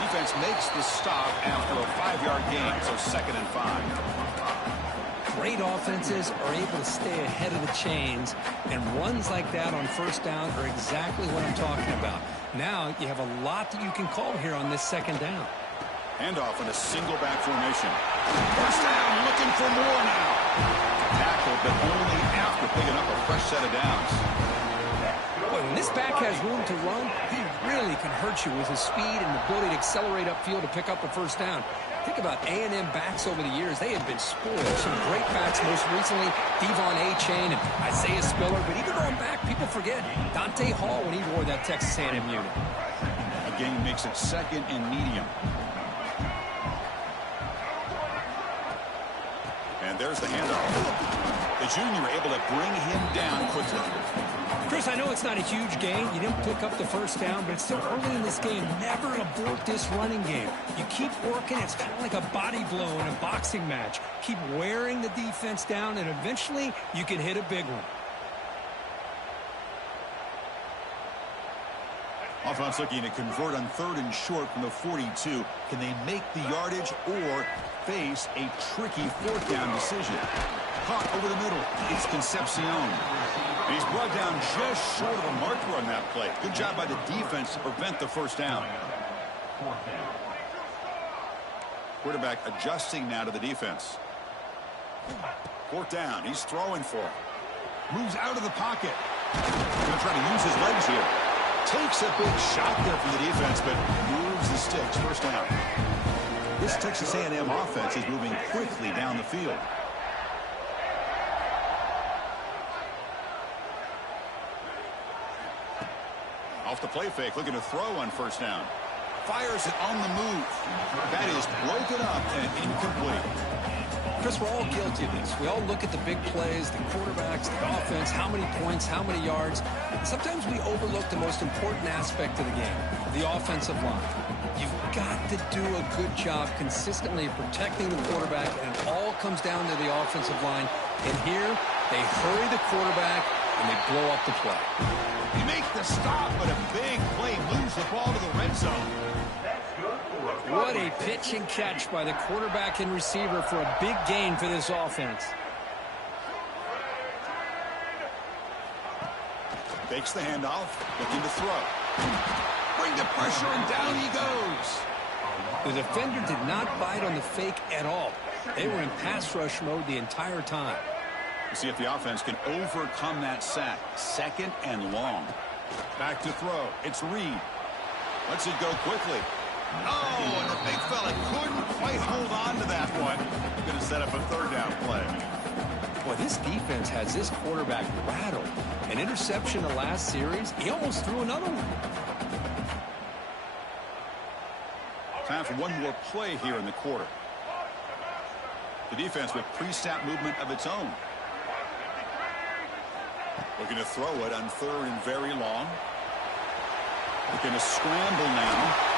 Defense makes the stop after a 5-yard gain, so 2nd and 5. Great offenses are able to stay ahead of the chains, and runs like that on first down are exactly what I'm talking about. Now you have a lot that you can call here on this 2nd down. Handoff in a single back formation. First down, looking for more now. Tackled, but only after picking up a fresh set of downs. Boy, when this back has room to run, he really can hurt you with his speed and ability to accelerate upfield to pick up a first down. Think about A&M backs over the years. They have been spoiled. Some great backs, most recently Devon Achane and Isaiah Spiller. But even going back, people forget Dante Hall when he wore that Texas A&M unit. A gain makes it 2nd and medium. And there's the handoff. The junior able to bring him down quickly. Chris, I know it's not a huge gain. You didn't pick up the first down, but it's still early in this game. Never abort this running game. You keep working. It's kind of like a body blow in a boxing match. Keep wearing the defense down, and eventually you can hit a big one. Offense looking to convert on 3rd and short from the 42. Can they make the yardage or face a tricky 4th down decision? Caught over the middle. It's Concepcion. And he's brought down just short of a marker on that play. Good job by the defense to prevent the first down. Quarterback adjusting now to the defense. 4th down. He's throwing for it. Moves out of the pocket. Going to try to use his legs here. Takes a big shot there from the defense, but moves the sticks. First down. This Texas A&M offense is moving quickly down the field. Off the play fake, looking to throw on first down. Fires it on the move. That is broken up and incomplete. Chris, we're all guilty of this. We all look at the big plays, the quarterbacks, the offense, how many points, how many yards. Sometimes we overlook the most important aspect of the game, the offensive line. You've got to do a good job consistently protecting the quarterback, and it all comes down to the offensive line. And here, they hurry the quarterback, and they blow up the play. He makes the stop, but a big play moves the ball to the red zone. What a pitch and catch by the quarterback and receiver for a big gain for this offense. Fakes the handoff, looking to throw. Bring the pressure, and down he goes. The defender did not bite on the fake at all. They were in pass rush mode the entire time. We'll see if the offense can overcome that sack. 2nd and long. Back to throw. It's Reed. Lets it go quickly. Oh, and the big fella couldn't quite hold on to that one. Going to set up a 3rd down play. Boy, this defense has this quarterback rattled. An interception the last series, he almost threw another one. Time for one more play here in the quarter. The defense with pre-snap movement of its own. Looking to throw it on 3rd and very long. Looking to scramble now.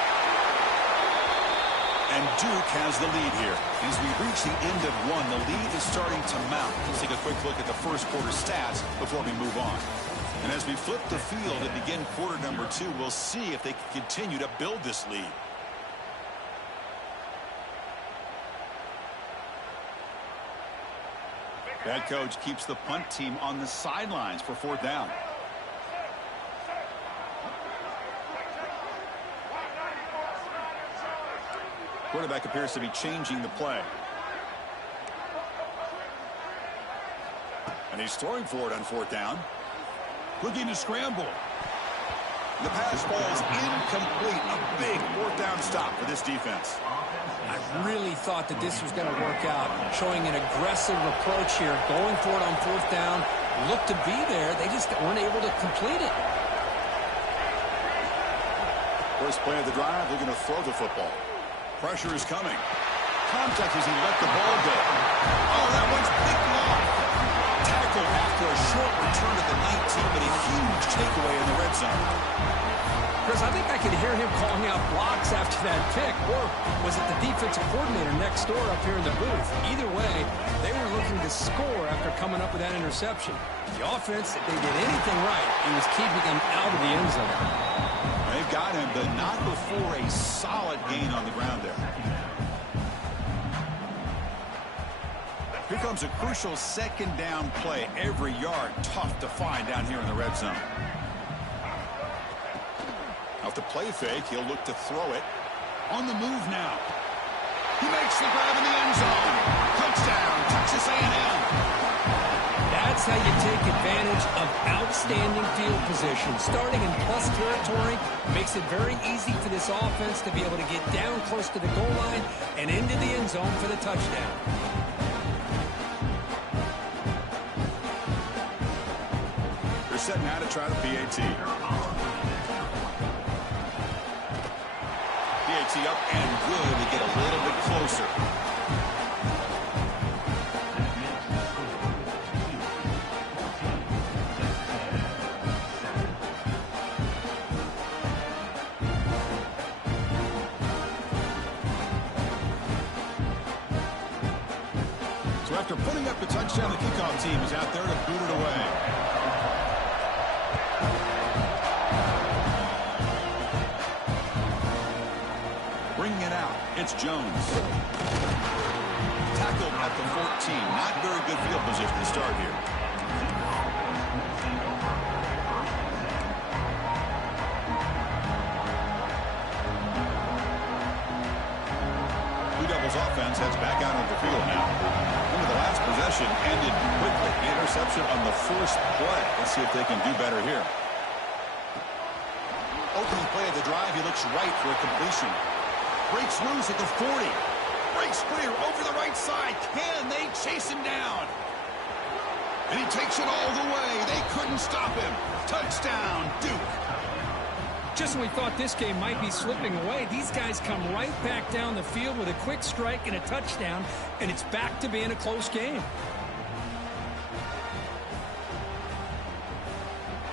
And Duke has the lead here. As we reach the end of one, the lead is starting to mount. Let's take a quick look at the first quarter stats before we move on. And as we flip the field and begin quarter number 2, we'll see if they can continue to build this lead. Head coach keeps the punt team on the sidelines for 4th down. Quarterback appears to be changing the play. And he's throwing for it on 4th down. Looking to scramble. The pass falls incomplete. A big fourth down stop for this defense. I really thought that this was going to work out, showing an aggressive approach here, going for it on fourth down. Looked to be there. They just weren't able to complete it. First play of the drive, they're going to throw the football. Pressure is coming. Contact as he let the ball go. Oh, that one's picked off. Tackle after a short return at the 19, but a huge takeaway in the red zone. Chris, I think I could hear him calling out blocks after that pick. Or was it the defensive coordinator next door up here in the booth? Either way, they were looking to score after coming up with that interception. The offense, if they did anything right, it was keeping them out of the end zone. They've got him, but not before a solid gain on the ground there. Here comes a crucial second down play. Every yard tough to find down here in the red zone. Off the play fake, he'll look to throw it. On the move now. He makes the grab in the end zone. Touchdown, Texas A&M. That's how you take advantage of outstanding field position. Starting in plus territory makes it very easy for this offense to be able to get down close to the goal line and into the end zone for the touchdown. They're setting out to try the PAT. PAT up and good to get a little bit closer. So after putting up the touchdown, the kickoff team is out there to boot it away. Bringing it out, it's Jones. Tackled at the 14. Not very good field position to start here. Blue Devils offense heads back out on the field now. Remember, the last possession ended quickly. The interception on the first play. Let's see if they can do better here. Opening play of the drive, he looks right for a completion. Breaks loose at the 40. Breaks clear over the right side. Can they chase him down? And he takes it all the way. They couldn't stop him. Touchdown, Duke. Just when we thought this game might be slipping away, these guys come right back down the field with a quick strike and a touchdown, and it's back to being a close game.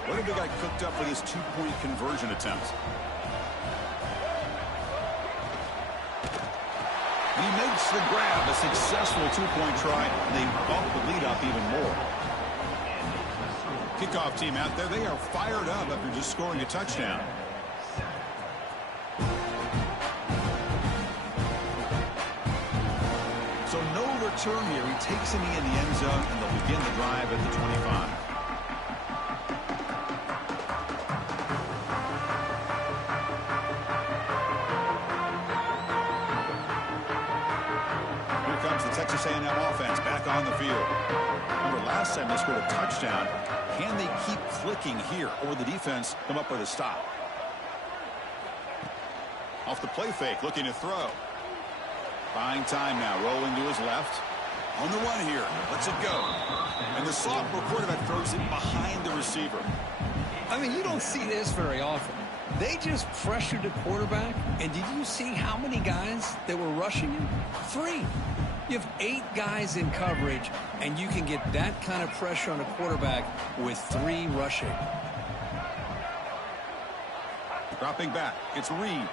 What have they got cooked up for this two-point conversion attempt? He makes the grab, a successful two-point try. They bump the lead up even more. Kickoff team out there, they are fired up after just scoring a touchdown. So no return here. He takes him in the end zone, and they'll begin the drive at the 25. Texas A&M offense back on the field. Remember, last time they scored a touchdown. Can they keep clicking here, or will the defense come up with a stop? Off the play fake, looking to throw. Buying time now, rolling to his left. On the run here, lets it go. And the sophomore quarterback throws it behind the receiver. I mean, you don't see this very often. They just pressured the quarterback, and did you see how many guys that were rushing him? 3. You have 8 guys in coverage, and you can get that kind of pressure on a quarterback with 3 rushing. Dropping back, it's Reed.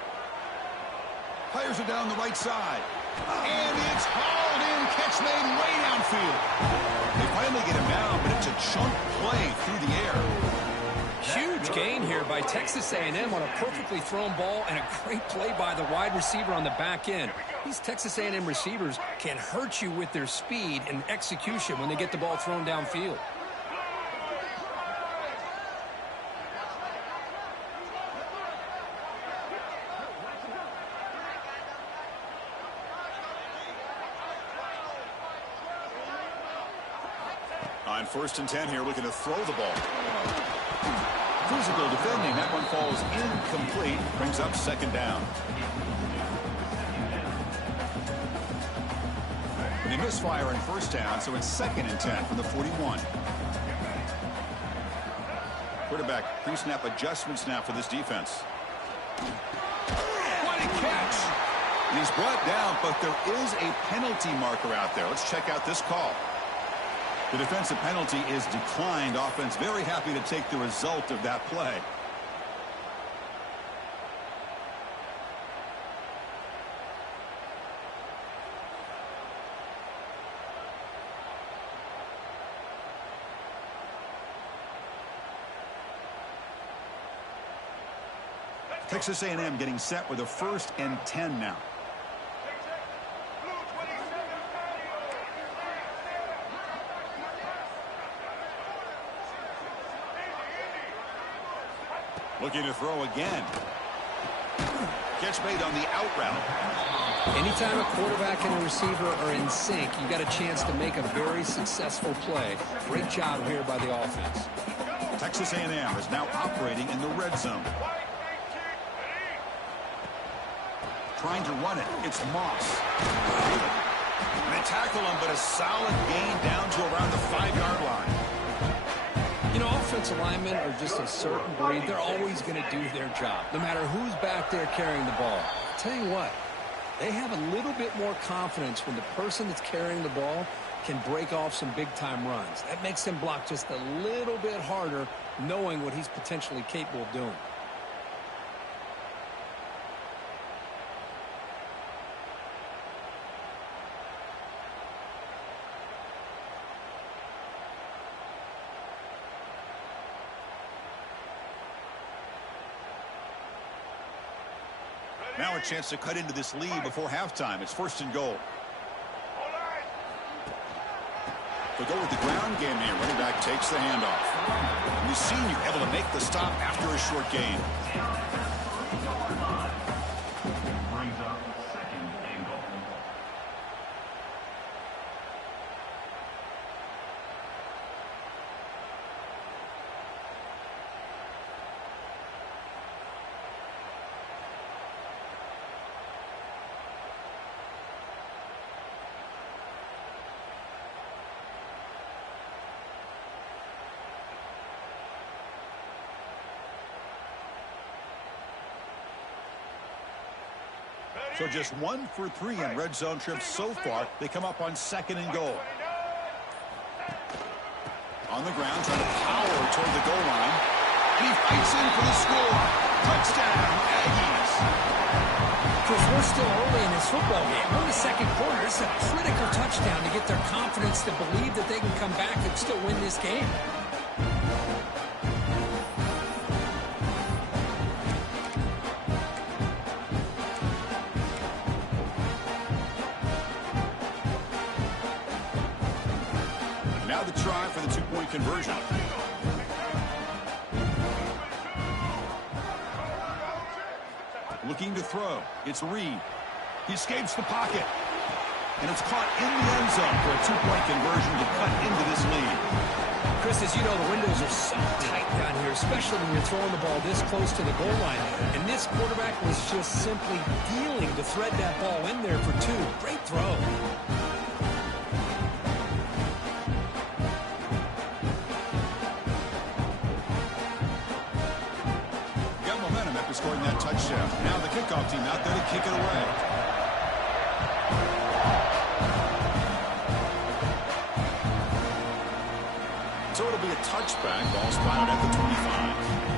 Fires it down the right side. And it's hauled in, catch made way downfield. They finally get him down, but it's a chunk play through the air. Huge gain here by Texas A&M on a perfectly thrown ball and a great play by the wide receiver on the back end. These Texas A&M receivers can hurt you with their speed and execution when they get the ball thrown downfield. On 1st and 10 here, looking to throw the ball. physical defending. That one falls incomplete. Brings up second down. They misfire in first down, so it's 2nd and 10 from the 41. Quarterback pre-snap adjustments now for this defense. What a catch! He's brought down, but there is a penalty marker out there. Let's check out this call. The defensive penalty is declined. Offense very happy to take the result of that play. Texas A&M getting set with a 1st and 10 now. Looking to throw again. Catch made on the out route. Anytime a quarterback and a receiver are in sync, you got a chance to make a very successful play. Great job here by the offense. Texas A&M is now operating in the red zone. Trying to run it. It's Moss. They tackle him, but a solid gain down to around the 5-yard line. You know, offensive linemen are just a certain breed. They're always going to do their job, no matter who's back there carrying the ball. I'll tell you what, they have a little bit more confidence when the person that's carrying the ball can break off some big-time runs. That makes them block just a little bit harder, knowing what he's potentially capable of doing. Now a chance to cut into this lead before halftime. It's 1st and goal. They go with the ground game here. Running back takes the handoff. The senior able to make the stop after a short gain. Brings up 2nd and goal. So just 1 for 3 in red zone trips so far. They come up on 2nd and goal. On the ground, trying to power toward the goal line. And he fights in for the score. Touchdown, Aggies. Chris, we're still early in this football game. We're in the 2nd quarter. It's a critical touchdown to get their confidence to believe that they can come back and still win this game. Now the try for the 2-point conversion. Looking to throw. It's Reed. He escapes the pocket. And it's caught in the end zone for a 2-point conversion to cut into this lead. Chris, as you know, the windows are so tight down here, especially when you're throwing the ball this close to the goal line. And this quarterback was just simply dealing to thread that ball in there for 2. Great throw. Scoring that touchdown. Now the kickoff team out there to kick it away. So it'll be a touchback. Ball spotted at the 25.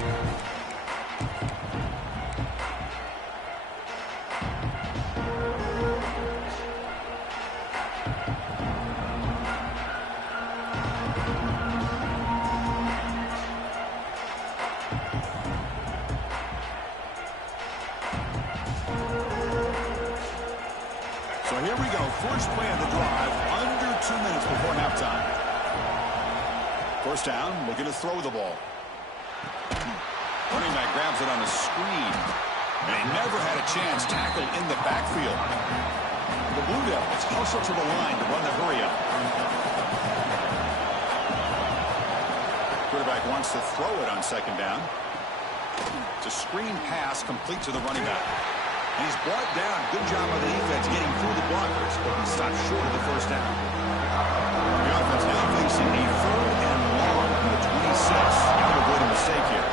Here we go. First play of the drive. Under 2 minutes before halftime. First down. Looking to throw the ball. Running back grabs it on a screen. And they never had a chance. Tackled in the backfield. The Blue Devils hustle to the line to run the hurry up. quarterback wants to throw it on second down. It's a screen pass complete to the running back. And he's brought down. Good job by the defense getting through the blockers, but he stopped short of the first down. The offense now facing a 3rd and long from the 26. Got to avoid a mistake here.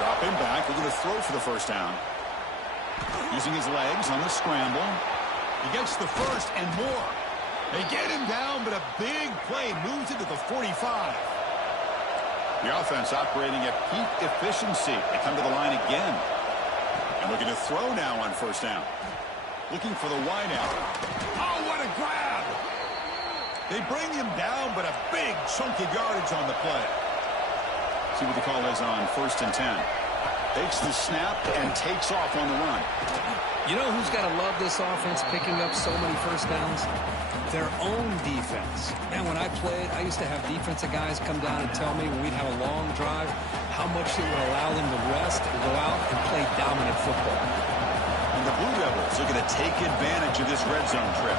Drop him back. Looking to throw for the first down. Using his legs on the scramble. He gets the first and more. They get him down, but a big play moves it to the 45. The offense operating at peak efficiency. They come to the line again. And looking to throw now on first down. Looking for the wideout. Oh, what a grab! They bring him down, but a big chunk of yardage on the play. See what the call is on 1st and 10. Takes the snap and takes off on the run. You know who's got to love this offense picking up so many first downs? Their own defense. Man, when I played, I used to have defensive guys come down and tell me when we'd have a long drive how much it would allow them to rest and go out and play dominant football. And the Blue Devils are going to take advantage of this red zone trip.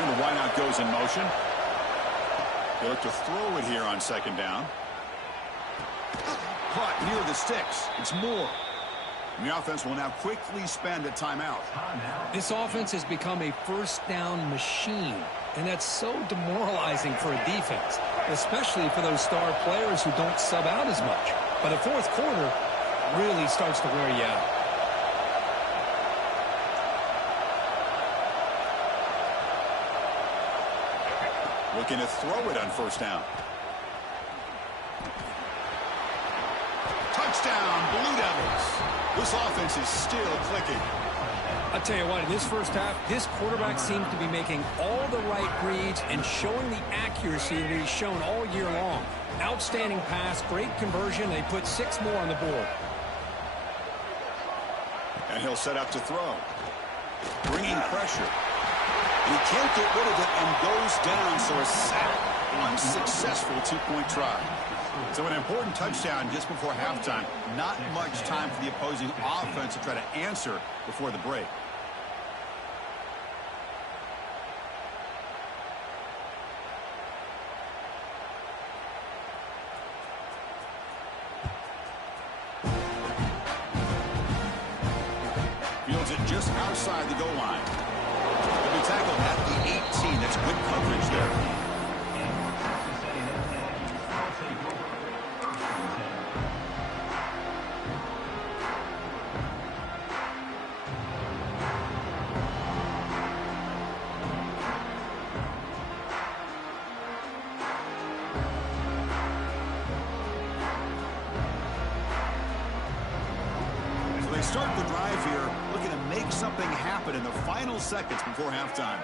And the wideout goes in motion. They look to throw it here on second down. Caught near the sticks. It's Moore. And the offense will now quickly spend a timeout. This offense has become a first down machine, and that's so demoralizing for a defense, especially for those star players who don't sub out as much. But the fourth quarter really starts to wear you out. Looking to throw it on first down. Touchdown, Blue Devils. This offense is still clicking. I'll tell you what, in this first half, this quarterback seems to be making all the right reads and showing the accuracy that he's shown all year long. Outstanding pass, great conversion. They put 6 more on the board. And he'll set up to throw. Bringing pressure. He can't get rid of it and goes down, so a sack. Unsuccessful 2-point try. So an important touchdown just before halftime. Not much time for the opposing offense to try to answer before the break. Fields it just outside the goal line. He'll be tackled at the 18. That's good coverage there. Start the drive here, looking to make something happen in the final seconds before halftime.